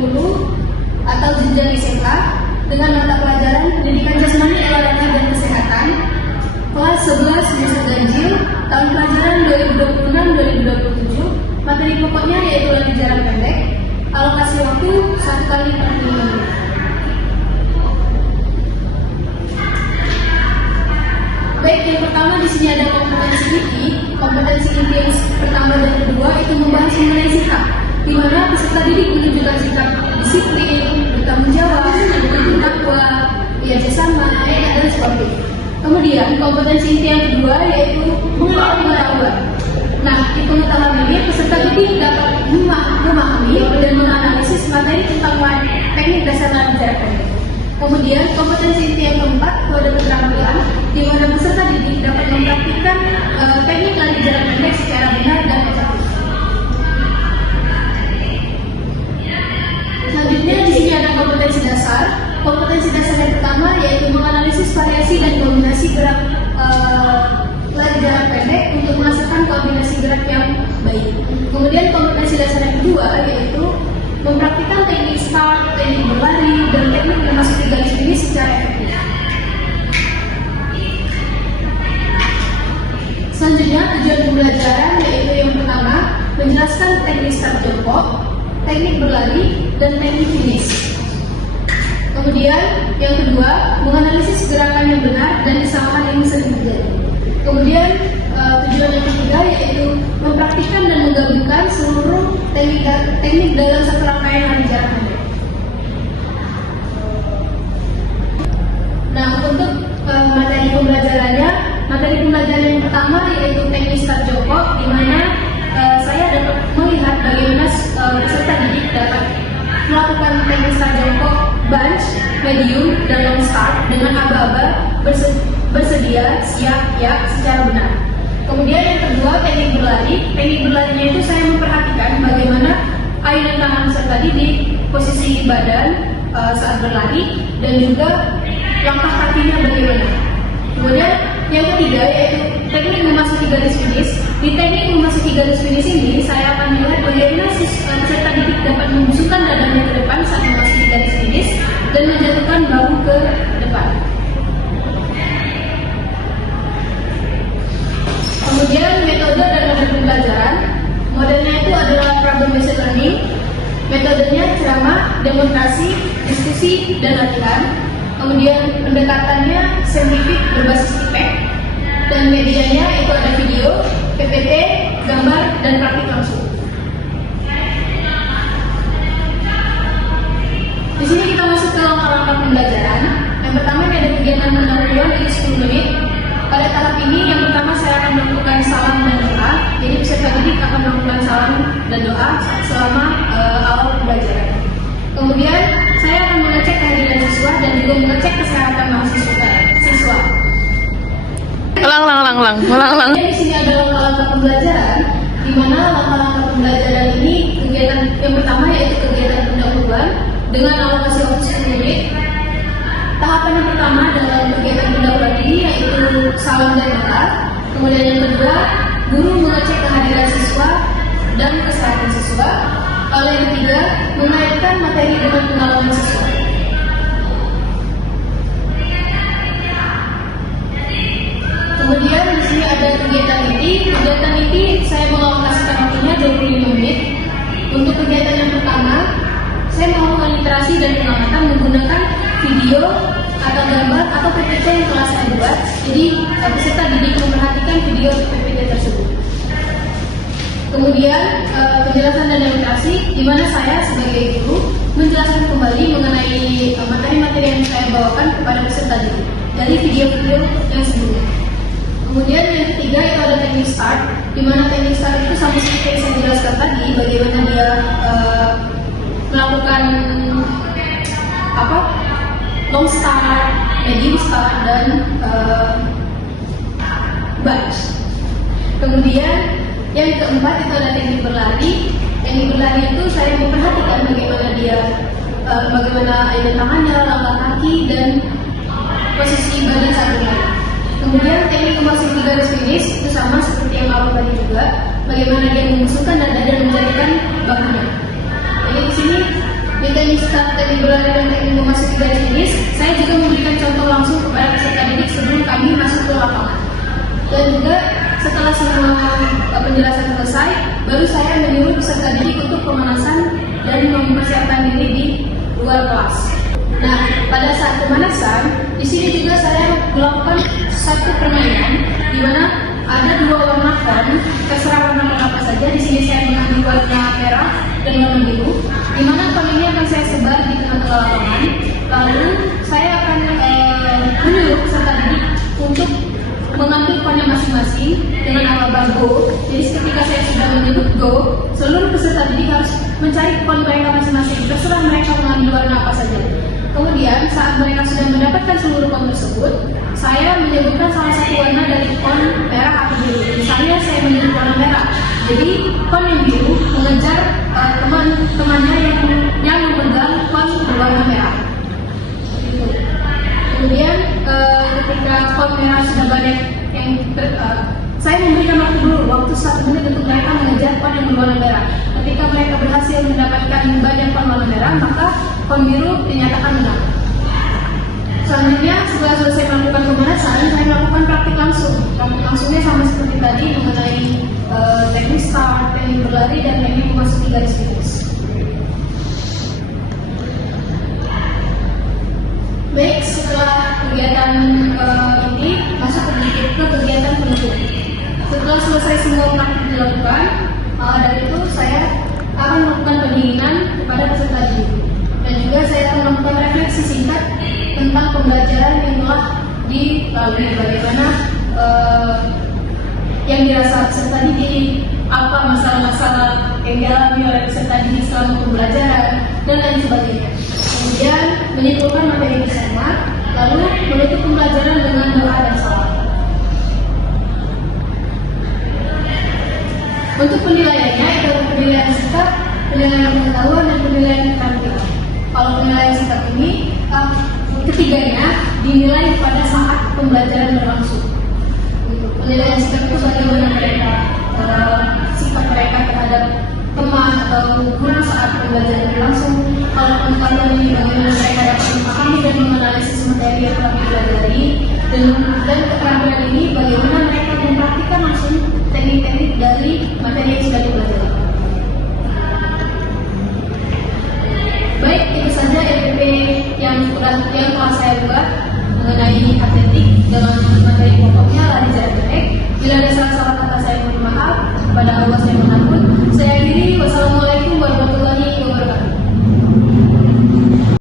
2020 atau jenjang SMA dengan mata pelajaran pendidikan jasmani, olahraga dan kesehatan kelas 11 semester ganjil tahun pelajaran 2026-2027. Materi pokoknya yaitu lari jarak pendek. Alokasi waktu 1 kali per 5 menit. Baik, yang pertama di sini ada kompetensi inti. Kompetensi inti yang pertama dan kedua itu membahas mengenai sikap, di mana peserta didik menunjukkan sikap disiplin, bertanggung jawab, bertakwa, kerjasama, dan sebagainya. Kemudian kompetensi inti yang kedua yaitu mengenai pengetahuan. Nah, di pengetahuan ini peserta didik dapat memahami dan menganalisis materi tentang teknik dasar lari jarak pendek. Kemudian kompetensi inti yang keempat itu ada keterampilan, di mana peserta didik dapat mempraktikkan teknik lari jarak pendek secara benar dan efektif. Selanjutnya di sini ada kompetensi dasar. Kompetensi dasar yang pertama yaitu menganalisis variasi dan kombinasi gerak lari jarak pendek untuk menghasilkan kombinasi gerak yang baik. Kemudian kompetensi dasar yang kedua yaitu mempraktikkan teknik start, teknik berlari, dan teknik memasuki garis finish secara efektif. Selanjutnya tujuan pembelajaran yaitu yang pertama menjelaskan teknik start jongkok, teknik berlari, dan teknik finish. Kemudian yang kedua menganalisis gerakan yang benar dan kesalahan yang sering terjadi. Kemudian tujuan yang ketiga yaitu mempraktikkan dan menggabungkan seluruh teknik dalam satu rangkaian lari jarak pendek. Nah, untuk materi pembelajaran yang pertama yaitu teknik start jongkok, di mana saya dapat melihat bagaimana peserta didik dapat melakukan teknik start jongkok bunch, medium, dan long start dengan aba-aba bersedia, siap, ya, secara benar. Kemudian yang kedua teknik berlari. Teknik berlarinya itu saya memperhatikan bagaimana ayunan tangan peserta didik, posisi badan saat berlari, dan juga langkah kakinya bagaimana. Kemudian yang ketiga yaitu teknik memasuki garis finish. Di teknik memasuki garis finish ini saya akan melihat bagaimana peserta didik dapat membusungkan dadanya ke depan saat memasuki garis finish dan menjatuhkan bahu ke depan. Kemudian metode dan model pembelajaran. Modelnya itu adalah problem based learning. Metodenya ceramah, demonstrasi, diskusi, dan latihan. Kemudian pendekatannya saintifik berbasis IPEK. Dan medianya itu ada video, PPT, gambar, dan praktik langsung. Di sini kita masuk ke langkah-langkah pembelajaran. Yang pertama ini ada kegiatan pendahuluan itu 10 menit. Pada tahap ini yang pertama saya akan melakukan salam dan doa. Jadi peserta didik akan melakukan salam dan doa selama awal pembelajaran. Kemudian saya akan mengecek kehadiran siswa dan juga mengecek kesehatan mahasiswa. Ulang. Di sini ada langkah-langkah pembelajaran, di mana langkah-langkah pembelajaran ini kegiatan yang pertama yaitu kegiatan pendahuluan dengan alokasi waktu 10 menit. Tahapan yang pertama dalam kegiatan pendahuluan ini yaitu salam dan doa. Kemudian yang kedua, guru mengecek kehadiran siswa dan kesehatan siswa. Lalu yang ketiga, mengaitkan materi dengan pengalaman siswa. Kemudian di sini ada kegiatan inti. Kegiatan inti saya mengalokasikan waktunya 25 menit. Untuk kegiatan yang pertama, saya melakukan literasi dan pengamatan menggunakan video atau gambar atau PPT yang telah saya buat. Jadi peserta didik memperhatikan video atau PPT tersebut. Kemudian penjelasan dan demonstrasi, di mana saya sebagai guru menjelaskan kembali mengenai materi-materi yang saya bawakan kepada peserta didik dari video-video yang sebelumnya. Kemudian yang ketiga itu ada teknik start, di mana teknik start itu sama seperti yang saya jelaskan tadi, bagaimana dia melakukan long start, medium start, dan bunch. Kemudian yang keempat itu ada teknik berlari. Teknik berlari itu saya memperhatikan bagaimana ayunan tangannya, langkah kaki, dan posisi badan saat berlari. Kemudian teknik memasuki garis finish itu sama seperti yang awal tadi juga, bagaimana dia membusungkan dada dan menjadikan bahunya. Jadi di sini mekanik start dari berlari dan teknik memasuki garis finish, saya juga memberikan contoh langsung kepada peserta didik sebelum kami masuk ke lapangan. Dan juga setelah semua penjelasan selesai, baru saya menyuruh peserta didik untuk pemanasan dan mempersiapkan diri di luar kelas. Nah, pada saat pemanasan, di sini juga saya melakukan satu permainan di mana ada dua warna font, terserah warna apa saja. Di sini saya mengambil warna merah dan warna biru, di mana font ini akan saya sebar di tengah-tengah lapangan. Lalu saya akan menyuruh peserta didik untuk mengambil fontnya masing-masing dengan alamat go. Jadi ketika saya sudah menyebut go, seluruh peserta didik harus mencari font mereka masing-masing, terserah mereka mengambil warna apa saja. Kemudian saat mereka sudah mendapatkan seluruh font tersebut, saya menyebutkan salah satu warna dari font merah atau biru. Misalnya saya menyebut warna merah, jadi font yang biru mengejar teman-temannya yang memegang font berwarna merah. Kemudian ketika font merah sudah banyak yang saya memberikan waktu 1 menit untuk mereka mengejar font yang berwarna merah. Ketika mereka berhasil mendapatkan banyak font warna merah, maka font biru dinyatakan menang. Selanjutnya, setelah selesai melakukan pemanasan, saya melakukan praktik langsung. Praktik langsungnya sama seperti tadi mengenai teknik start, teknik berlari, dan teknik memasuki garis finish. Baik, setelah kegiatan ini masuk ke kegiatan penutup. Setelah selesai semua praktik dilakukan, dari itu saya akan melakukan pendinginan kepada peserta didik. Dan juga saya akan melakukan refleksi singkat tentang pembelajaran yang telah dilalui, bagaimana yang dirasa peserta didik, apa masalah-masalah yang dialami oleh peserta didik selama pembelajaran, dan lain sebagainya. Kemudian menyimpulkan materi bersama, lalu menutup pembelajaran dengan doa dan salam. Untuk penilaiannya itu ada penilaian sikap, penilaian pengetahuan, dan penilaian keterampilan. Kalau penilaian sikap ini ketiganya dinilai pada saat pembelajaran berlangsung. Penilaian sikap itu bagaimana mereka sikap mereka terhadap teman atau guru saat pembelajaran berlangsung. Kalau pengetahuan ini bagaimana mereka dapat memahami dan menganalisis materi yang telah dipelajari, dan keterampilan ini bagaimana mereka mempraktikkan langsung teknik-teknik dari materi yang sudah dipelajari. Baik, itu saja RPP yang telah saya buat mengenai atletik dengan materi pokoknya lari jarak pendek. Bila ada salah-salah kata saya mohon maaf. Pada